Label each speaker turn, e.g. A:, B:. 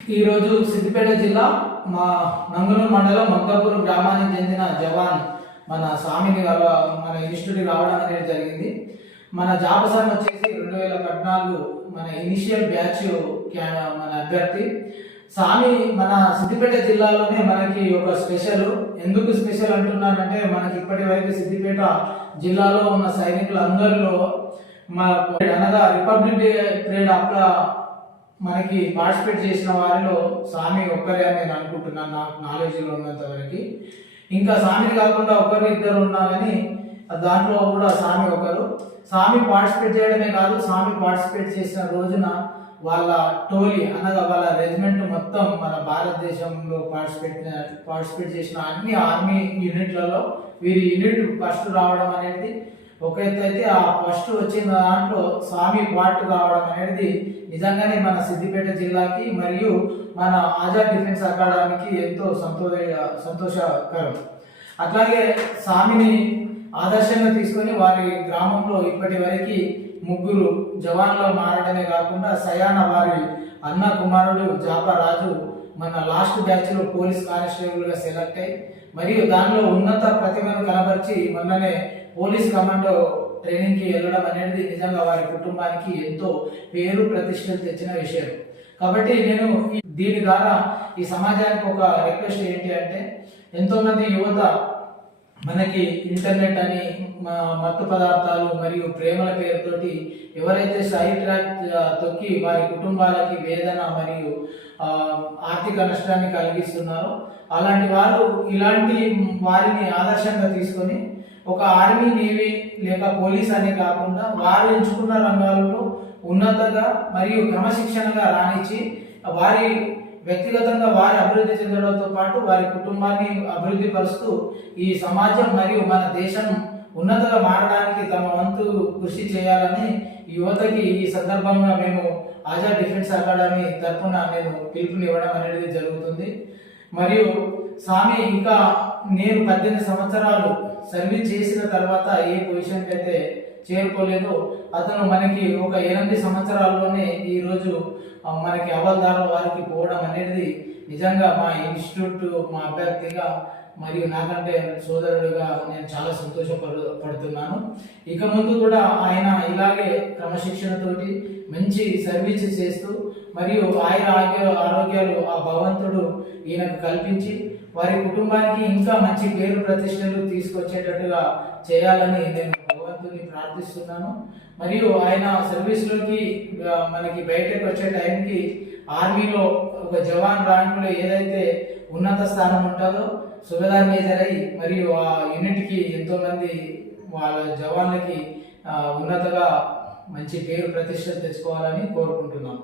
A: ఈరోజు సిద్దిపేట జిల్లా మా నంగునూరు మండలం మగ్గాపూర్ గ్రామానికి చెందిన జవాన్ మన స్వామిని మన ఇన్స్టిట్యూట్కి రావడం అనేది జరిగింది. మన జాబసాన్ వచ్చేసి రెండు వేల పద్నాలుగు మన ఇనిషియల్ బ్యాచ్ మన అభ్యర్థి. స్వామి మన సిద్దిపేట జిల్లాలోనే మనకి ఒక స్పెషల్. ఎందుకు స్పెషల్ అంటున్నానంటే మనకి ఇప్పటి వరకు సిద్దిపేట జిల్లాలో ఉన్న సైనికులందరిలో మన అనగా రిపబ్లిక్ డే పరేడ్ అప్లా మనకి పార్టిసిపేట్ చేసిన వారిలో స్వామి ఒక్కరే అని నేను అనుకుంటున్నాను నాకు నాలెడ్జ్లో ఉన్నంత వరకు. ఇంకా స్వామిని కాకుండా ఒకరు ఇద్దరు ఉన్నా కానీ దాంట్లో కూడా స్వామి ఒకరు. స్వామి పార్టిసిపేట్ చేయడమే కాదు స్వామి పార్టిసిపేట్ చేసిన రోజున వాళ్ళ టోలీ అనగా వాళ్ళ రెజిమెంట్ మొత్తం మన భారతదేశంలో పార్టిసిపేట్ పార్టిసిపేట్ చేసిన అన్ని ఆర్మీ యూనిట్లలో వీరి యూనిట్ ఫస్ట్ రావడం అనేది ఒక ఎత్తు అయితే ఆ ఫస్ట్ వచ్చిన దాంట్లో స్వామి పార్ట్ కావడం అనేది నిజంగానే మన సిద్దిపేట జిల్లాకి మరియు మన ఆజాద్ డిఫెన్స్ అకాడమీకి ఎంతో సంతోష సంతోషకరం. అట్లాగే స్వామిని ఆదర్శంగా తీసుకొని వారి గ్రామంలో ఇప్పటి వరకు ముగ్గురు జవాన్లు మారడమే కాకుండా సయాన వారి అన్న కుమారుడు జాప రాజు మన లాస్ట్ బ్యాచ్లో పోలీస్ కానిస్టేబుల్గా సెలెక్ట్ అయ్యి మరియు దానిలో ఉన్నత ప్రతిభను కనబరిచి మొన్ననే పోలీస్ కమాండో ట్రైనింగ్కి వెళ్ళడం అనేది నిజంగా వారి కుటుంబానికి ఎంతో పేరు ప్రతిష్టలు తెచ్చిన విషయం. కాబట్టి నేను దీని ద్వారా ఈ సమాజానికి ఒక రిక్వెస్ట్ ఏంటి అంటే ఎంతో మంది యువత మనకి ఇంటర్నెట్ అని మత్తు పదార్థాలు మరియు ప్రేమల పేరుతోటి ఎవరైతే సైడ్ ట్రాక్ తొక్కి వారి కుటుంబాలకి వేదన మరియు ఆర్థిక నష్టాన్ని కలిగిస్తున్నారో అలాంటి వారు ఇలాంటి వారిని ఆదర్శంగా తీసుకొని ఒక ఆర్మీ నేవీ లేక పోలీస్ అనే కాకుండా వారు ఎంచుకున్న రంగాలలో ఉన్నతగా మరియు క్రమశిక్షణగా రాణించి వారి వ్యక్తిగతంగా వారి అభివృద్ధి చెందడంతో పాటు వారి కుటుంబాన్ని అభివృద్ధి పరుస్తూ ఈ సమాజం మరియు మన దేశం ఉన్నతగా మారడానికి తమ వంతు కృషి చేయాలని యువతకి ఈ సందర్భంగా మేము ఆజాద్ డిఫెన్స్ అకాడమీ తరఫున నేను పిలుపునివ్వడం అనేది జరుగుతుంది. మరియు స్వామి ఇంకా నేను పద్దెనిమిది సంవత్సరాలు సర్వీస్ చేసిన తర్వాత ఏ పొజిషన్కి అయితే చేరుకోలేదు అతను మనకి ఒక ఎనిమిది సంవత్సరాల్లోనే ఈరోజు మనకి అవల్దారు వారికి పోవడం అనేది నిజంగా మా ఇన్స్టిట్యూట్ మా అభ్యర్థిగా మరియు నాకంటే సోదరుడిగా నేను చాలా సంతోషపడు పడుతున్నాను. ఇక ముందు కూడా ఆయన ఇలాగే క్రమశిక్షణతోటి మంచి సర్వీస్ చేస్తూ మరియు ఆయన ఆరోగ్య ఆరోగ్యాలు ఆ భగవంతుడు ఈయనకు కల్పించి వారి కుటుంబానికి ఇంకా మంచి పేరు ప్రతిష్టలు తీసుకొచ్చేటట్టుగా చేయాలని నేను భగవంతుని ప్రార్థిస్తున్నాను. మరియు ఆయన సర్వీస్లోకి మనకి బయటకు వచ్చే టైంకి ఆర్మీలో ఒక జవాన్ ర్యాంకులో ఏదైతే ఉన్నత స్థానం ఉంటుందో సుబేదార్ మేజర్ అయి మరియు ఆ యూనిట్కి ఎంతోమంది వాళ్ళ జవాన్లకి ఉన్నతగా మంచి పేరు ప్రతిష్టలు తెచ్చుకోవాలని కోరుకుంటున్నాను.